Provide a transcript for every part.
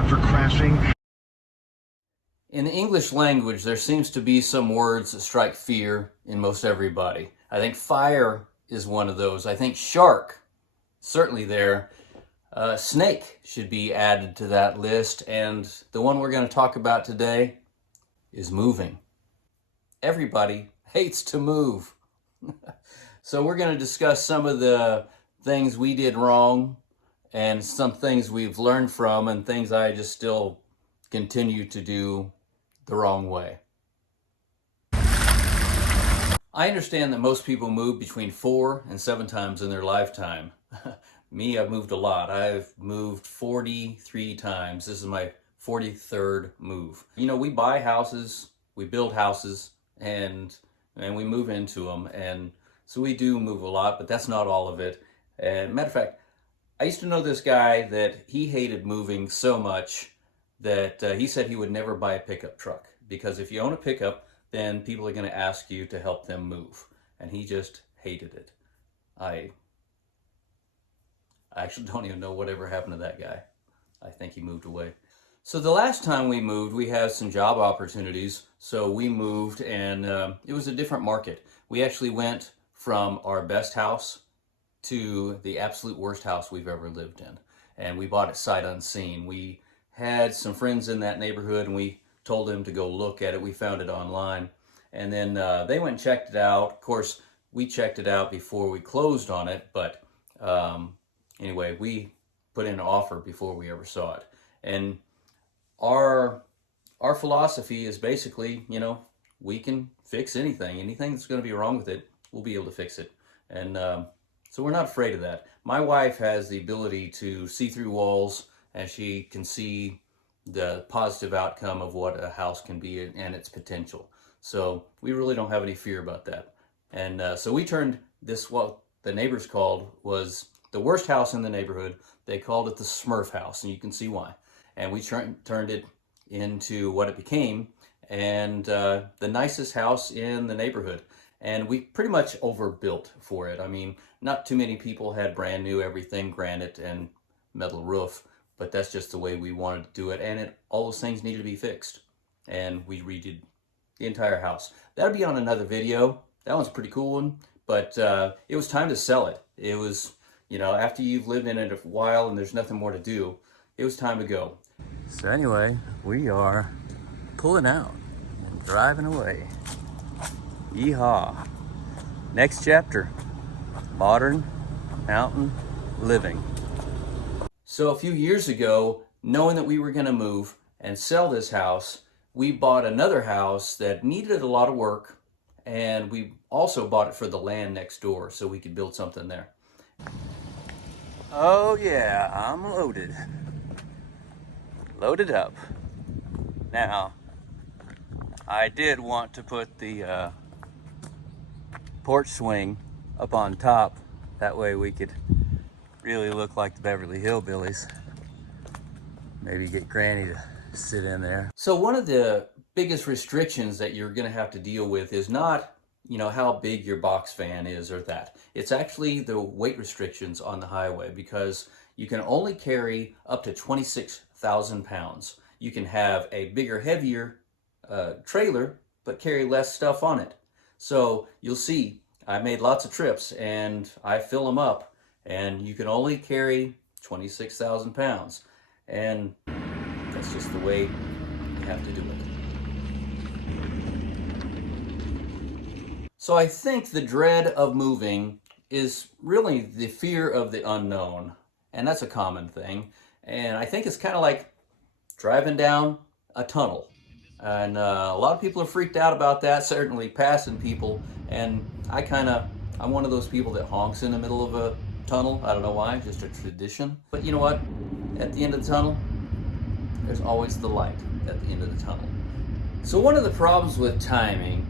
after crashing. In the English language, there seems to be some words that strike fear in most everybody. I think fire is one of those. I think shark, certainly there. Snake should be added to that list. And the one we're going to talk about today is moving. Everybody hates to move. So we're going to discuss some of the things we did wrong and some things we've learned from and things I just still continue to do the wrong way. I understand that most people move between 4 and 7 times in their lifetime. Me, I've moved a lot. I've moved 43 times. This is my 43rd move. You know, we buy houses, we build houses, and we move into them. And so we do move a lot, but that's not all of it. And matter of fact, I used to know this guy that he hated moving so much that he said he would never buy a pickup truck, because if you own a pickup, then people are going to ask you to help them move. And he just hated it. I actually don't even know whatever happened to that guy. I think he moved away. So the last time we moved, we had some job opportunities. So we moved, and it was a different market. We actually went from our best house to the absolute worst house we've ever lived in. And we bought it sight unseen. We had some friends in that neighborhood, and we told them to go look at it. We found it online. And then they went and checked it out. Of course, we checked it out before we closed on it, but anyway, we put in an offer before we ever saw it. And our philosophy is basically, you know, we can fix anything. Anything that's going to be wrong with it, we'll be able to fix it. And so we're not afraid of that. My wife has the ability to see through walls, and she can see the positive outcome of what a house can be and its potential. So we really don't have any fear about that. And so we turned this, what the neighbors called was the worst house in the neighborhood. They called it the Smurf house, and you can see why. And we turned it into what it became, and the nicest house in the neighborhood. And we pretty much overbuilt for it. I mean, not too many people had brand new everything, granite and metal roof, but that's just the way we wanted to do it. And all those things needed to be fixed. And we redid the entire house. That'll be on another video. That one's a pretty cool one, but it was time to sell it. It was, you know, after you've lived in it a while and there's nothing more to do, it was time to go. So anyway, we are pulling out and driving away. Yeehaw. Next chapter, modern mountain living. So a few years ago, knowing that we were going to move and sell this house, we bought another house that needed a lot of work, and we also bought it for the land next door so we could build something there. Oh yeah, I'm loaded. Loaded up. Now, I did want to put the porch swing up on top. That way we could really look like the Beverly Hillbillies. Maybe get Granny to sit in there. So one of the biggest restrictions that you're going to have to deal with is not, you know, how big your box fan is or that. It's actually the weight restrictions on the highway, because you can only carry up to 26,000 pounds. You can have a bigger, heavier trailer, but carry less stuff on it. So you'll see, I made lots of trips and I fill them up, and you can only carry 26,000 pounds. And that's just the way you have to do it. So I think the dread of moving is really the fear of the unknown. And that's a common thing. And I think it's kind of like driving down a tunnel. And a lot of people are freaked out about that, certainly passing people. And I'm one of those people that honks in the middle of a tunnel. I don't know why, just a tradition. But you know what? At the end of the tunnel, there's always the light at the end of the tunnel. So one of the problems with timing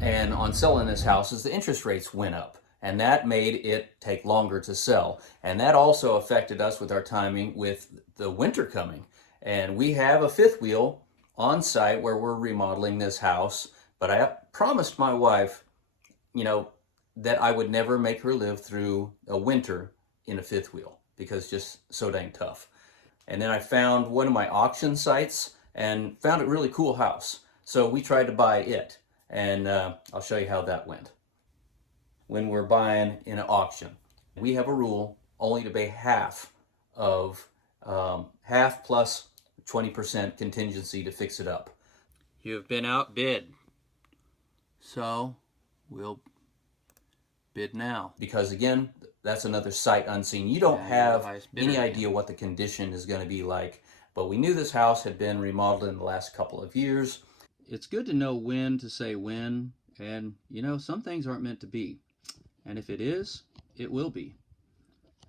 and on selling this house is the interest rates went up, and that made it take longer to sell. And that also affected us with our timing with the winter coming. And we have a fifth wheel on site where we're remodeling this house, but I promised my wife, you know, that I would never make her live through a winter in a fifth wheel, because it's just so dang tough. And then I found one of my auction sites and found a really cool house. So we tried to buy it, and I'll show you how that went. When we're buying in an auction, we have a rule only to pay half of half plus 20% contingency to fix it up. You've been outbid, so we'll bid now. Because again, that's another sight unseen. You don't have any idea what the condition is going to be like, but we knew this house had been remodeled in the last couple of years. It's good to know when to say when, and you know, some things aren't meant to be. And if it is, it will be.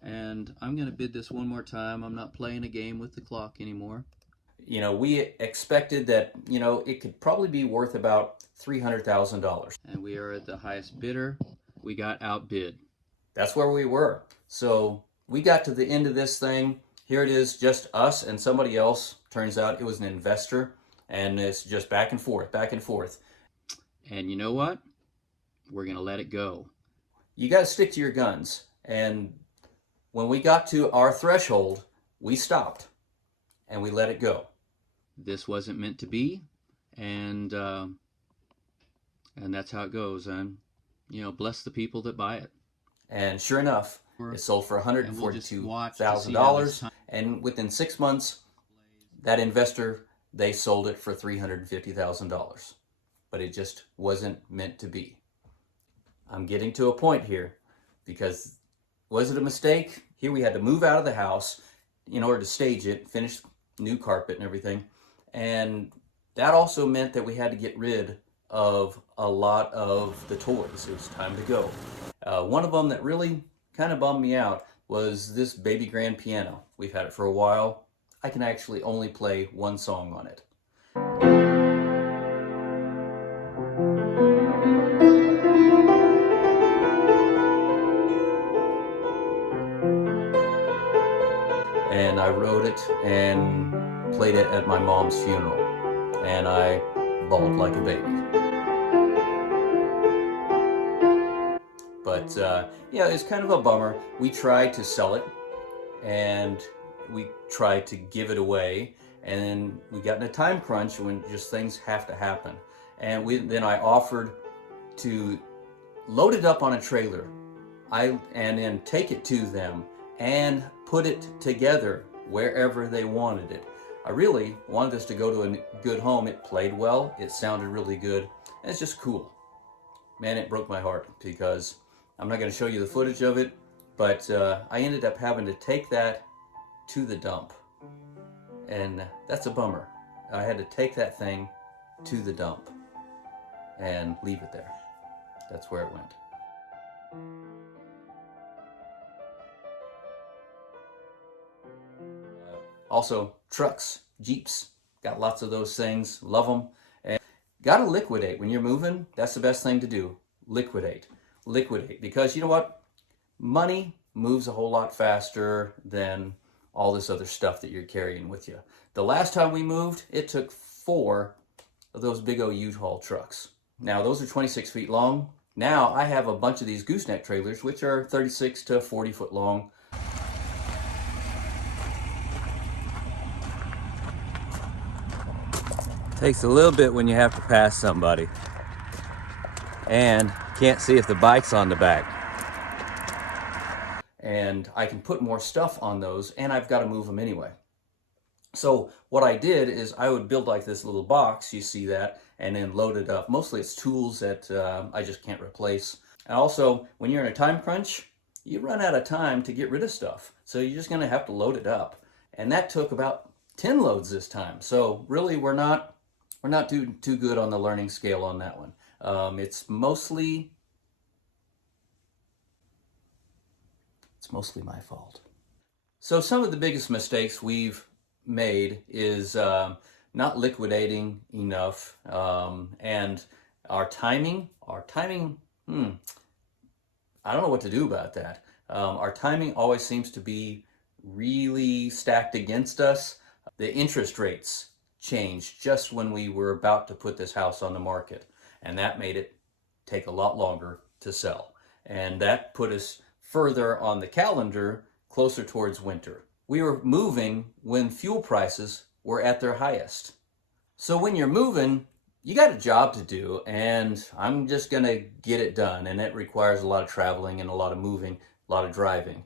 And I'm going to bid this one more time. I'm not playing a game with the clock anymore. You know, we expected that, you know, it could probably be worth about $300,000. And we are at the highest bidder. We got outbid. That's where we were. So we got to the end of this thing. Here it is, just us and somebody else. Turns out it was an investor. And it's just back and forth, back and forth. And you know what? We're going to let it go. You got to stick to your guns. And when we got to our threshold, we stopped and we let it go. This wasn't meant to be, and that's how it goes. And you know, bless the people that buy it. And sure enough, it sold for $142,000. And within 6 months, that investor, they sold it for $350,000. But it just wasn't meant to be. I'm getting to a point here, because was it a mistake? Here we had to move out of the house in order to stage it, finish new carpet and everything. And that also meant that we had to get rid of a lot of the toys. It was time to go. One of them that really kind of bummed me out was this baby grand piano. We've had it for a while. I can actually only play one song on it. And I wrote it and played it at my mom's funeral, and I bawled like a baby. But yeah, it's kind of a bummer. We tried to sell it, and we tried to give it away, and then we got in a time crunch when just things have to happen. And then I offered to load it up on a trailer, and then take it to them and put it together wherever they wanted it. I really wanted this to go to a good home. It played well, it sounded really good, and it's just cool. Man, it broke my heart, because I'm not going to show you the footage of it, but I ended up having to take that to the dump. And that's a bummer. I had to take that thing to the dump and leave it there. That's where it went. Also, trucks, Jeeps, got lots of those things, love them. And gotta liquidate. When you're moving, that's the best thing to do. Liquidate. Liquidate. Because you know what? Money moves a whole lot faster than all this other stuff that you're carrying with you. The last time we moved, it took 4 of those big old U-Haul trucks. Now, those are 26 feet long. Now, I have a bunch of these gooseneck trailers, which are 36 to 40 foot long. Takes a little bit when you have to pass somebody and can't see if the bike's on the back. And I can put more stuff on those, and I've got to move them anyway. So what I did is I would build like this little box, you see that, and then load it up. Mostly it's tools that I just can't replace. And also, when you're in a time crunch, you run out of time to get rid of stuff. So you're just going to have to load it up. And that took about 10 loads this time. So really, we're not too good on the learning scale on that one. It's mostly my fault. So some of the biggest mistakes we've made is not liquidating enough, and our timing, I don't know what to do about that. Our timing always seems to be really stacked against us. The interest rates changed just when we were about to put this house on the market, and that made it take a lot longer to sell. And that put us further on the calendar, closer towards winter, We were moving when fuel prices were at their highest. So when you're moving, you got a job to do, and I'm just going to get it done. And it requires a lot of traveling and a lot of moving, a lot of driving.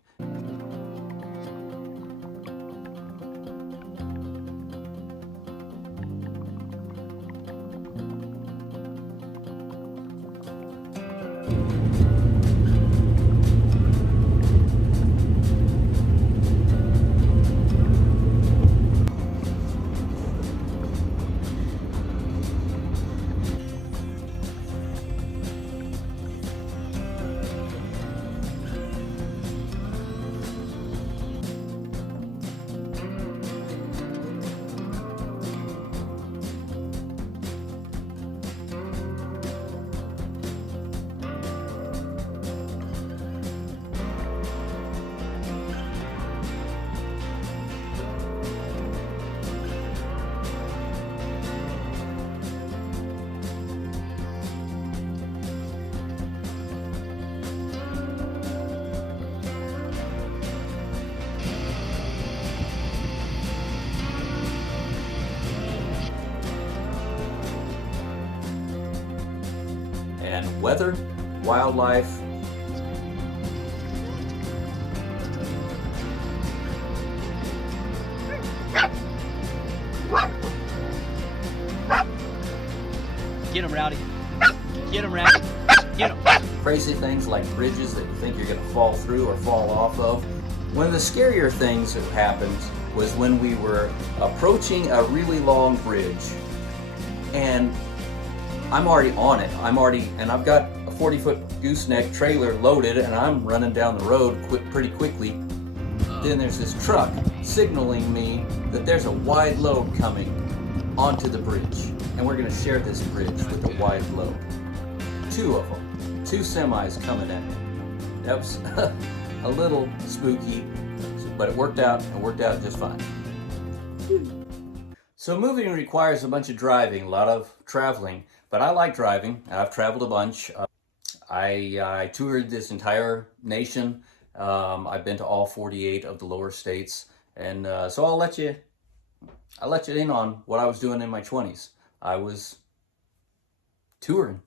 And weather, wildlife, get him, Rowdy. Get him, Rowdy. Get him. crazy things like bridges that you think you're going to fall through or fall off of. One of the scarier things that happened was when we were approaching a really long bridge, and I'm already on it. And I've got a 40-foot gooseneck trailer loaded, and I'm running down the road pretty quickly. Then there's this truck signaling me that there's a wide load coming onto the bridge, and we're going to share this bridge with a wide load. Two of them, two semis coming at me. That was a little spooky, but it worked out just fine. So moving requires a bunch of driving, a lot of traveling. But I like driving. I've traveled a bunch. I toured this entire nation. I've been to all 48 of the lower states, and so I'll let you in on what I was doing in my 20s. I was touring.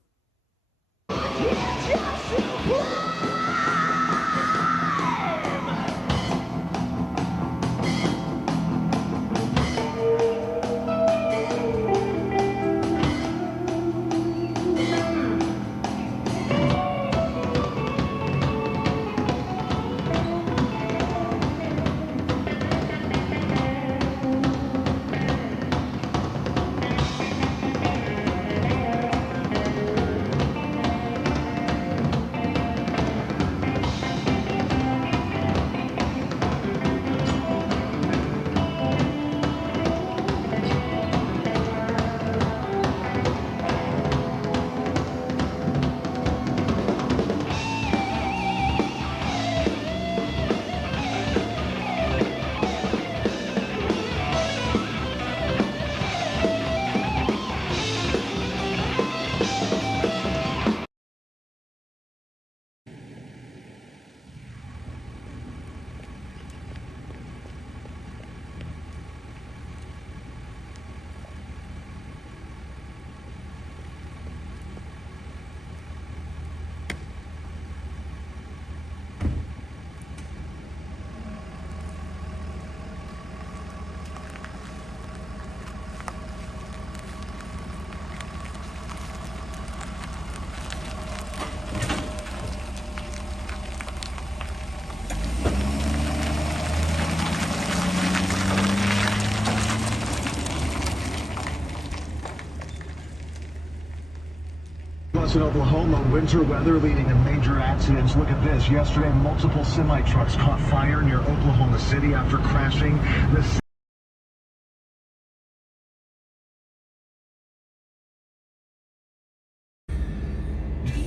In Oklahoma, winter weather leading to major accidents. Look at this. Yesterday, multiple semi-trucks caught fire near Oklahoma City after crashing. Be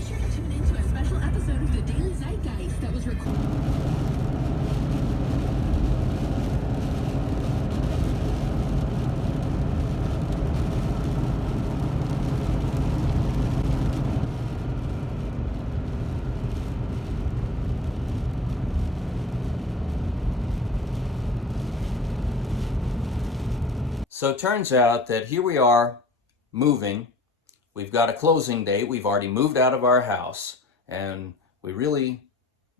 sure to tune into a special episode of the Daily Zeitgeist that was recorded. So it turns out that here we are moving. We've got a closing date. We've already moved out of our house, and we really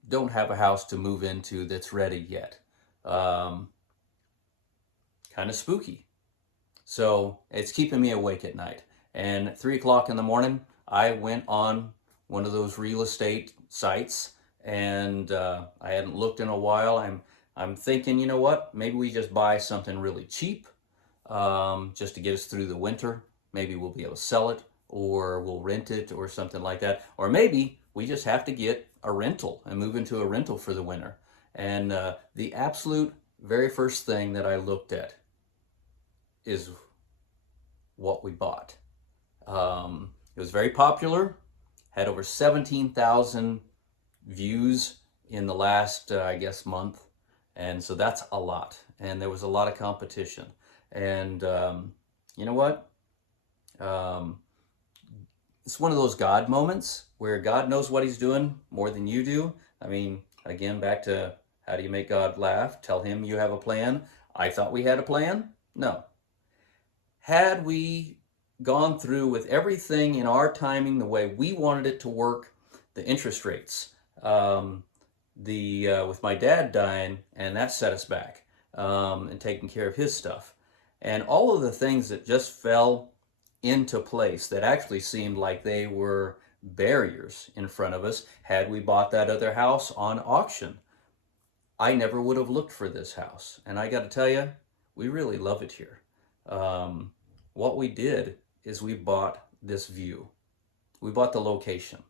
don't have a house to move into that's ready yet. Kind of spooky. So it's keeping me awake at night. And at 3 o'clock in the morning, I went on one of those real estate sites, and I hadn't looked in a while. I'm thinking, you know what? Maybe we just buy something really cheap, just to get us through the winter. Maybe we'll be able to sell it, or we'll rent it, or something like that. Or maybe we just have to get a rental and move into a rental for the winter. And the absolute very first thing that I looked at is what we bought. It was very popular, had over 17,000 views in the last, I guess, month. And so that's a lot. And there was a lot of competition. And you know what? It's one of those God moments where God knows what he's doing more than you do. I mean, again, back to how do you make God laugh? Tell him you have a plan. I thought we had a plan. No. Had we gone through with everything in our timing the way we wanted it to work, the interest rates, with my dad dying, and that set us back, and taking care of his stuff, and all of the things that just fell into place that actually seemed like they were barriers in front of us. Had we bought that other house on auction, I never would have looked for this house. And I got to tell you, we really love it here. What we did is we bought this view. We bought the location.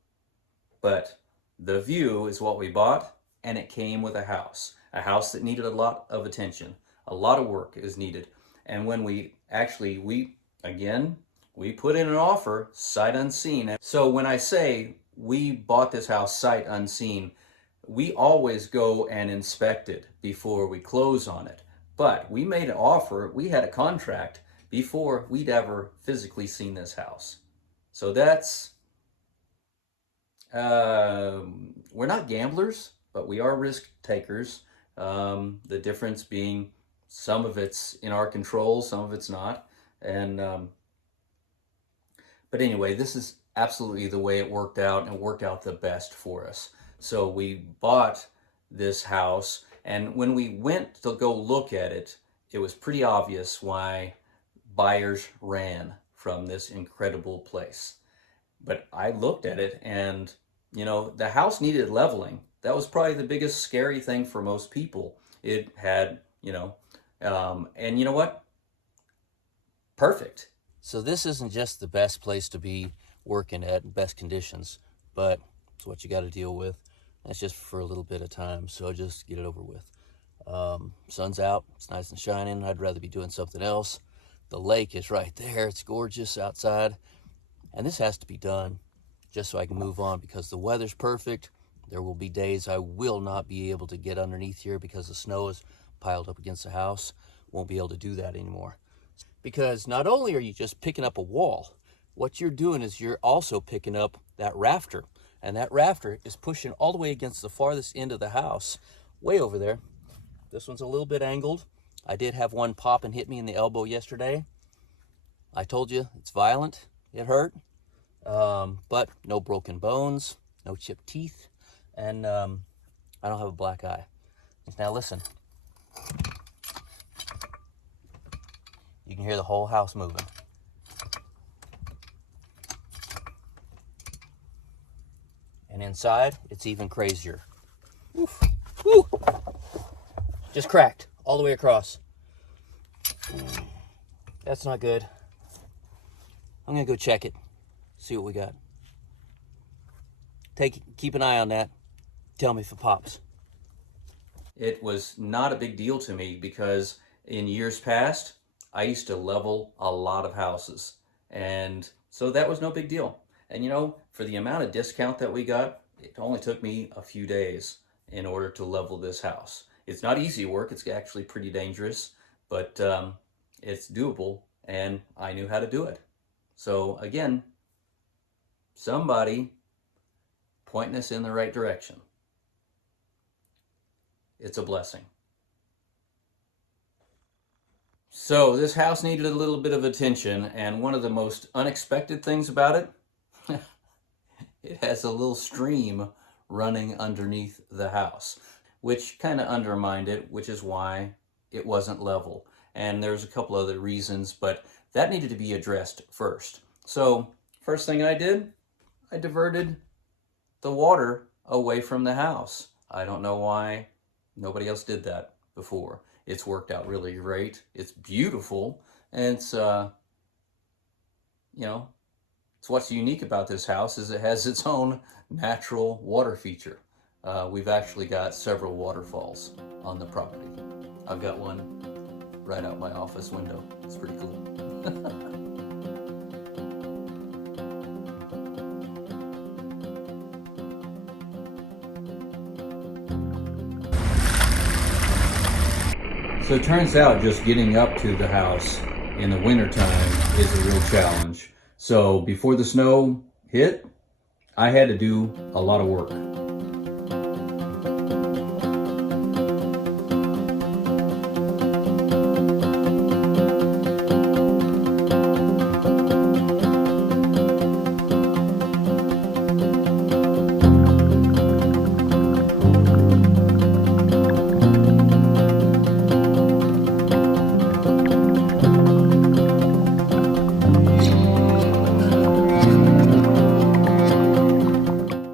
But the view is what we bought, and it came with a house that needed a lot of attention. A lot of work is needed. And when we put in an offer sight unseen. So when I say we bought this house sight unseen, we always go and inspect it before we close on it. But we made an offer, we had a contract before we'd ever physically seen this house. So that's, we're not gamblers, but we are risk takers. The difference being some of it's in our control, some of it's not. And but anyway, this is absolutely the way it worked out, and it worked out the best for us. So we bought this house, and when we went to go look at it, it was pretty obvious why buyers ran from this incredible place. But I looked at it, and you know, the house needed leveling. That was probably the biggest scary thing for most people. It had, you know, and you know what? Perfect. So this isn't just the best place to be working at, best conditions, but it's what you got to deal with. That's just for a little bit of time, so just get it over with. Sun's out, it's nice and shining. I'd rather be doing something else. The lake is right there. It's gorgeous outside, and this has to be done just so I can move on, because the weather's perfect. There will be days I will not be able to get underneath here because the snow is piled up against the house. Won't be able to do that anymore. Because not only are you just picking up a wall, what you're doing is you're also picking up that rafter. And that rafter is pushing all the way against the farthest end of the house, way over there. This one's a little bit angled. I did have one pop and hit me in the elbow yesterday. I told you, it's violent. It hurt. But no broken bones, no chipped teeth, and I don't have a black eye. Now listen. You can hear the whole house moving. And inside, it's even crazier. Oof. Woo. Just cracked all the way across. That's not good. I'm gonna go check it, see what we got. Keep an eye on that. Tell me if it pops. It was not a big deal to me because in years past, I used to level a lot of houses. And so that was no big deal. And you know, for the amount of discount that we got, it only took me a few days in order to level this house. It's not easy work. It's actually pretty dangerous, but it's doable, and I knew how to do it. So again, somebody pointing us in the right direction. It's a blessing. So this house needed a little bit of attention, and one of the most unexpected things about it, it has a little stream running underneath the house, which kind of undermined it, which is why it wasn't level. And there's a couple other reasons, but that needed to be addressed first. So first thing I did, I diverted the water away from the house. I don't know why nobody else did that before. It's worked out really great. It's beautiful, and it's it's what's unique about this house is it has its own natural water feature. We've actually got several waterfalls on the property. I've got one right out my office window. It's pretty cool. So it turns out just getting up to the house in the wintertime is a real challenge. So before the snow hit, I had to do a lot of work.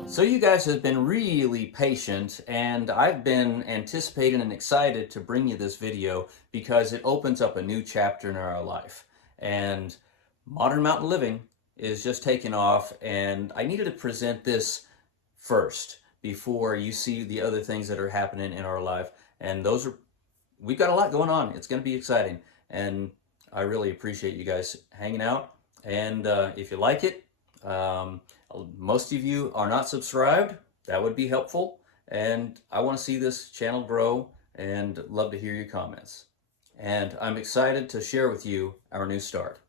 So you guys have been really patient, and I've been anticipating and excited to bring you this video because it opens up a new chapter in our life. And modern mountain living is just taking off, and I needed to present this first before you see the other things that are happening in our life. And we've got a lot going on. It's going to be exciting, and I really appreciate you guys hanging out. And if you like it, most of you are not subscribed. That would be helpful. And I want to see this channel grow and love to hear your comments. And I'm excited to share with you our new start.